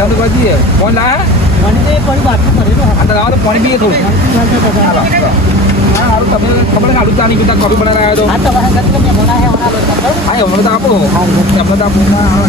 એવું હો? તમે કોઈ દીએ. ફોન લાયા? મને પડી બાટલું ભરેલું આ તો લાવો તો પાણી પીએ થોડું. હાલો. હા, તમને ખબર આલુ ચા નહીં પીતા, કોફી બનાવીને આવ્યો તો. આ તમારા ઘરથી મેં મના હે મના લો હા, એમને તો આપો. તો આપો. હા, હા.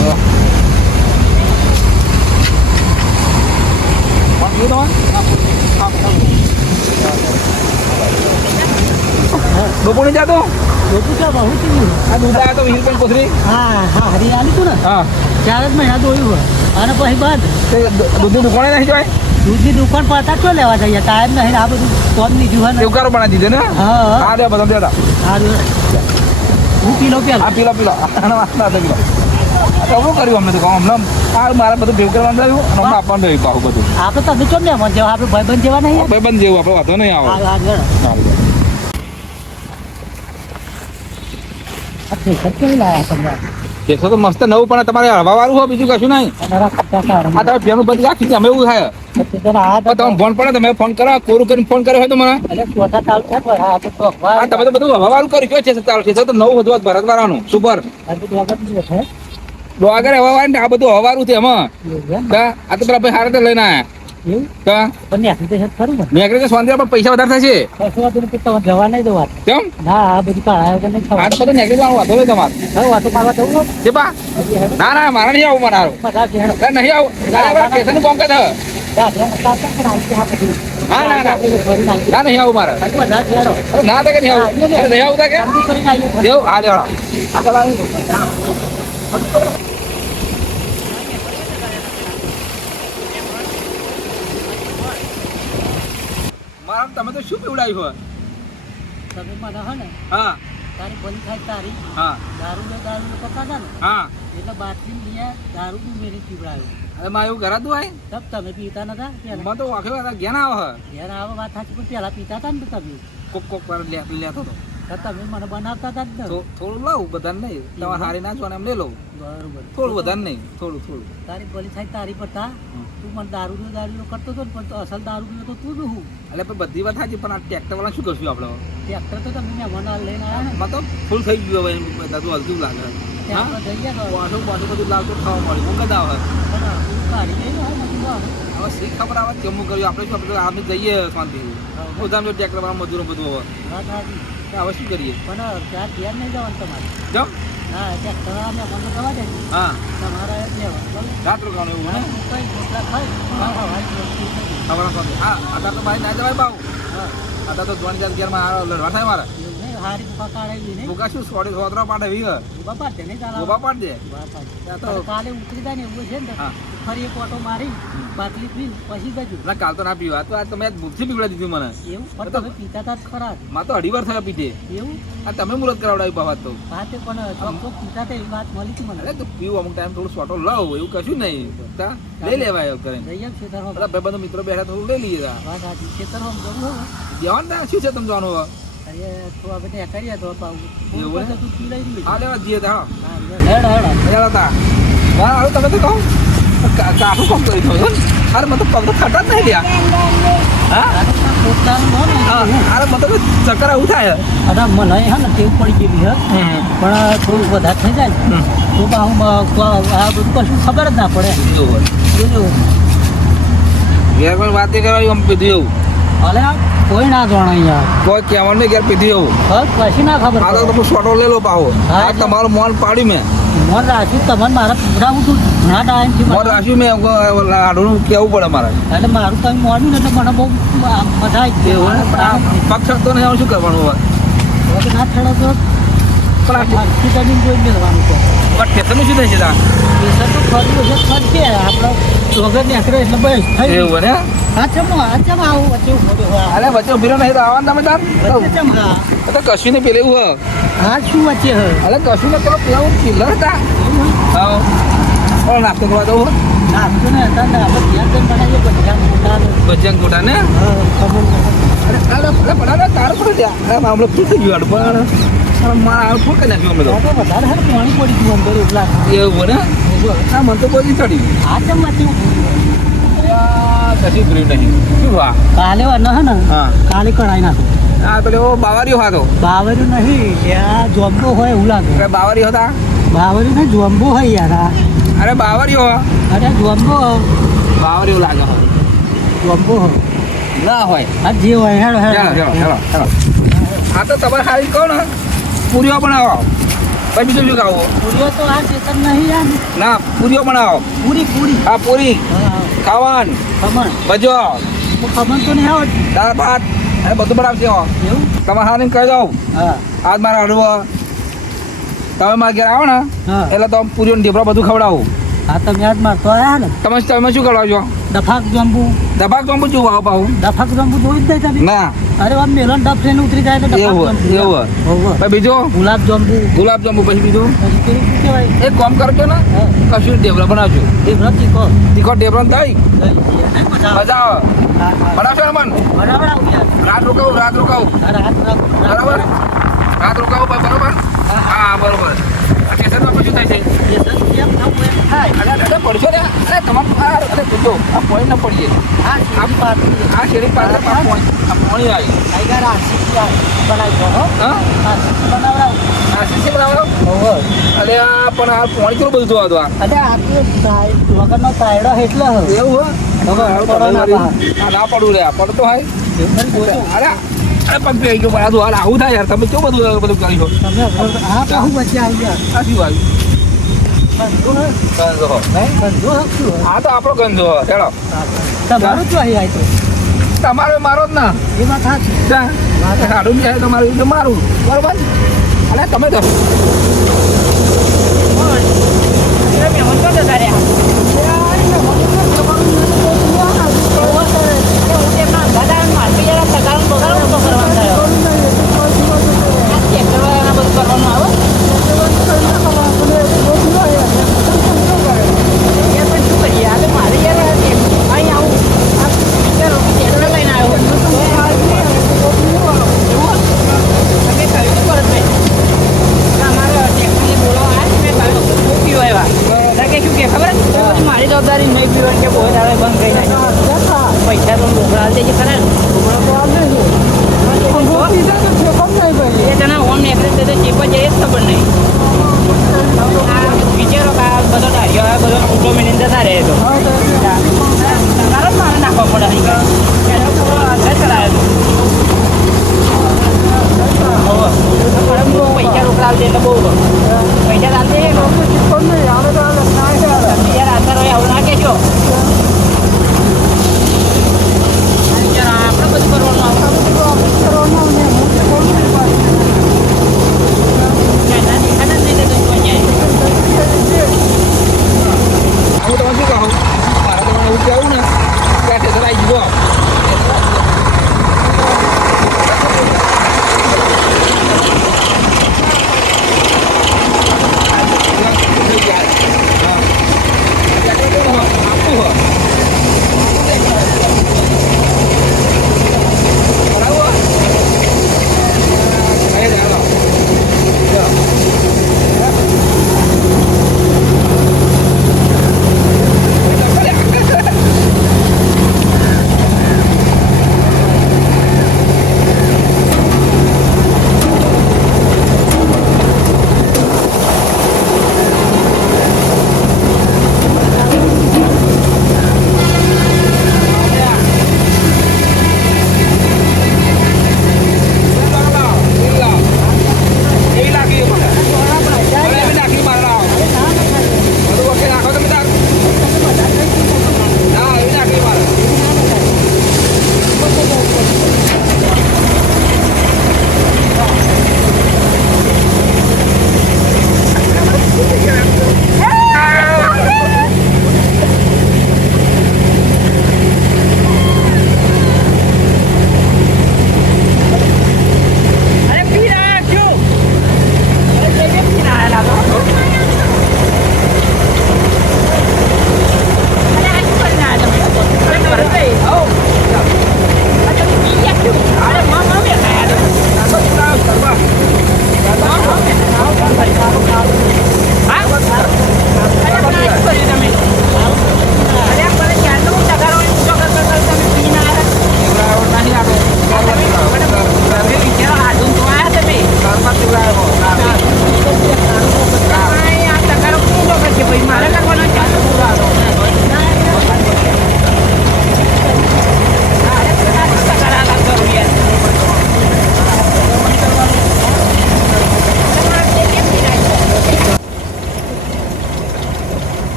હા. ક્યાં બહુ આ દૂધ આવ્યા તો પણ કોથરી હા હા હરિયાળી તું ને હા ચાર જ મહિના અને પછી તે દૂધની દુકાને નહીં જોય દૂધની દુકાન પાછા ચો લેવા જઈએ ટાઈમ નહીં આ બધું કોમ ને દેવકારો બનાવી દીધે ને હા હા દે બધા દેતા સારું હું કિલો આ પેલા પીલો પીલો આના વાસના હતા પીલો શું કર્યું અમને તો કહું હમણાં આ મારે બધું ભેગ કરવાનું રહ્યું અને અમને આપવાનું રહ્યું પાછું બધું આપણે તમે ચો ને જેવા આપણે ભાઈબંધ જેવા નહીં. ભાઈ બંધ જેવું આપણે વાંધો નહીં આવે આગળ સારું. આ કેવી લાયા તમને કેસો તો મસ્ત નવું પણ તમારે હળવા વાળું હોય બીજું કશું નહીં. આ તમે પેલું બંધ રાખી છે અમે એવું થાય. તમે ફોન પડે તમે ફોન કરો કોરું કરીને ફોન કર્યો હોય તો મને તમે તો બધું હવા વાળું કર્યું છે ચાલુ છે? તો નવું બધું ભરત વાળાનું સુપર. ડોગર હવા વાળું આ બધું હવા વાળું છે એમાં. આ તો પેલા ભાઈ હારે લઈને આયા. પૈસા વધારે થશે નહીં, જવા નહીં દેવા. કેમ ના બધું. ના ના મારા નહીં આવું મારા નહીં આવું ના, કોમ બધું. ના, ના, ના. ના નહીં આવું મારે ના તો કે નહીં આવું નહીં આવું કે. દેવ આ મારા તમે તો શું પીવડાવ્યું હોય? તમે મને હે ને હા. તારી બંધ થાય તારી હા. દારૂ ને દારૂ ને પકાતા ને હા. એટલે બાથરૂમ લઈએ દારૂ બી મેરી પીવડાવ્યું. અરે માં એવું કરાતું હોય? તબ તમે પીતા નતા પેલા તો વાંખે વાંખે ઘેર આવે હે આવે. આવા વાત સાચી પણ પેલા પીતા હતા ને તમે. કોક કોક પર લેતો તો. તો તમે મને બનાવતા હતા જ ને. થોડું લઉં બધાને નહીં. તમારે હારી ના જોવાને એમ લઈ લઉં. બરોબર. થોડું વધારે નહીં થોડું થોડું. તારી ભલી થાય તારી પતા તું મને દારૂ નો દારૂ કરતો હતો ને પણ તો અસલ દારૂ પીવો તો તું જ હું. એટલે પણ બધી વાત સાચી પણ આ ટ્રેક્ટર વાળા શું કરશું આપણે ટ્રેક્ટર તો તમે મહેમાન લઈને આવ્યા ને. માં તો ફૂલ થઈ ગયું હવે બધું હલતું લાગે. હા? જઈ ગયા બધું લાવતું ખાવા મળ્યું હું કદા આવે પણ આપણું કાઢી બહાર. હવે શી ખબર આવે કેમનું કર્યું. આપણે શું આપણે આપણે જઈએ શાંતિ. ઉધામ જો ટ્રેક્ટર વાળા મજૂરો બધું હવે. હવે શું કરીએ? પણ ત્યાં ઘેર નહીં જવાનું તમારે. જો હા જવા દે હા. તમારે? રાત રોકાવાનું એવું ને કઈ રોટલા ખાઈ હા હા ખબર હા અત્યારે તો ભાઈ ના જવાય બાવ. હા. અત્યારે તો ત્રણ જાત ઘેરમાં લડવા થાય મારે. હારી ભૂકા શું સોડી સોતરા પાડે વી હે બાપા તેને ચાલો પાડ દે બાપા તો કાલે ઉતરી જાય ને એવું છે ને હા. ફરી એક ઓટો મારી પાટલી પી પછી જજો. ના કાલ તો ના પીવા. તો આ તમે ભૂખથી પીવડાવી દીધું મને. એવું? પણ તમે પીતા તા જ ખરા. માં તો અઢી વાર થયા પીધે. એવું? આ તમે મુરત કરાવડાવી બાબત તો. હા તે પણ તમે પીતા તા વાત મળી હતી મને. તો પીવું અમુક ટાઈમ થોડું સોટો લઉં એવું કશું નહીં. તા લઈ લેવાય એવું કરીને. જઈએ ખેતર બધા ભાઈબંધો મિત્રો બેઠા થોડું લઈ લઈએ વાત સાચી. ખેતર હમ જવું હવે દેવાનું ના શું છે તમે જવાનું હવે? હા લેવા જઈએ હા, હેડ હેડ. મજા હતા હા તમે તો કહો. કા- કાઠું કામ કરી દો અરે તો પગ તો ખટા જ નહીં લ્યા અરે તો ચક્કર આવું થાય અરે મને હે ને ટેવ પડી ગયેલી હે પણ થોડું વધારે થઈ જાય તો કશું ખબર જ ના પડે. જોજો ઘેર કોઈ વાતે કરવાની આમ કીધું એવું અલે કોઈ ના જાણે અહીંયા કોઈ કહેવાનું નહીં ઘેર પીધી એવું બસ કશી ના ખબર આ તો તમે સોટો લઈ લો પાહો. હા, આ તમારું મોન પાડ્યું મેં. મોન રાખ્યું તમને મારા પૂરાવું તું ઘણા ટાઈમથી મોન રાખ્યું મેં લાડુનું કેવું પડે મારે? એટલે મારું તમે મોડ્યું ને એટલે મને બહુ મજા આવી એવું પગ છડતો નહીં શું કરવાનું હવે ના છેડે તો પણ આ જમીન જોઈ લેવાનું છે. પણ ઠેસરનું શું થાય છે તા? પ્રેશર તો ફરી વખત ફરશે આપણે વગર નીકળે એટલે બસ થઈ એવું ને? હા ચમ હા ચમ આવું વચ્ચે. અરે વચ્ચે ઊભી નહીં તો આવવાનું તમે તાર. હા. તો કશું નહીં પેલું હે શું વચ્ચે અરે કશું ને પેલો પેલું કિલ્લર હતા. હા. કોણ નાસ્તો કરવા દઉં? નાસ્તો ને હતા ને આપણે જઈને બનાવીએ મોટા ને. ભજન ગોટા ને? હા, ને. અરે અરે પણ તારું પણ ત્યાં અરે મામલો પૂછી ગયું પણ મારા હાલ ફોન કરી નાખ્યો અમે તો વધારે હે પાણી પડી ગયું અંદર એવું લાગે એવું બને હા મને તો બધી ચડી આ ચમચી કશું કર્યું નહીં. શું વા કાલે ન હે ને? હા. કાલે કઢાઈ નાખો. આ પેલો બાવારીઓ હતો. બાવરી નહીં ત્યાં જોમ્બો હોય એવું લાગે. અરે બાવારીઓ હતા? બાવરી નહીં જોમ્બો હોય યાર અરે બાવારીઓ અરે જોમ્બો બાવારીઓ લાગે હોય. જોમ્બો હોય. ના હોય. આ જે હોય હેડો ચાલો ચાલો ચાલો ચાલો હા તો તમારે સારી કહો ને પૂરીઓ બનાવો પછી બીજું શું ખાવું? પૂરીઓ તો આ ચેતન નહીં યાર. ના પૂરીઓ બનાવો પૂરી પૂરી. હા પૂરી. ખાવાન. ખમણ. ભજો ખમણ તો નહીં આવે દાળ ભાત એ બધું બનાવશે એવું? તમારે હારીને કહી દઉં. હા. આજ મારા હળવો. તમે મારા ઘેર આવો ને એટલે તો પૂરીઓ ઢેબરા બધું ખવડાવું. હા તમે યાદ મારતો આવ્યા ને. તમે તમે શું ખવડાવજો? દફાક જંબુ. દફાક તો જોવા આવો પાવું ડફાક જંબુ જોઈ જ નહીં તમે. ના. અરે આમ મેલન ડબ થઈને ઉતરી જાય તો એવું. એવું. બીજું? ગુલાબ જાંબુ. ગુલાબ જાંબુ પછી બીજું? એક કામ કરજો ને કશું ઢેબરા બનાવજો. એ તીખો તીખો ઢેબરા. નહીં મજા આવે. બનાવશો ને મન? રાત રોકાવું રાત રોકાવું. બરાબર? રાત રોકાવું બરોબર? હા બરોબર. સ્ટેશનમાં પછી થાય છે અરે અરે પડશો ને અરે તમારું અરે પૂછો આ પોઈન્ટ ન પડીએ હા, સીધી પાટલી. આ શેરી આ પોઈન્ટ આ પોણી આવી ટાઈગર આ આ બનાવી દો, હો. આ સીધી બનાવડાવું. આ શીશી બનાવો હોવે. અરે આ પણ આ પોણી બધું જોવા દો આ અરે આ તો વગરનો તાયડો એટલે. એવું હા ના પડું રે પડતો હોય અરે પગ પે ગયો આ તો આવું થાય યાર. તમે કેવું બધું બધું કરી છો તમે આ પાછું વચ્ચે આવી ગયા. આવ્યું ગંજો હે? તો આપણો ગંજો. હેડો. તમારું જ અહીં આવી તો. તમારે મારો જ ના. એ વાત સાચી. સાડું બી આવે તમારું એટલે મારું. બરોબર? અરે તમે તો મારી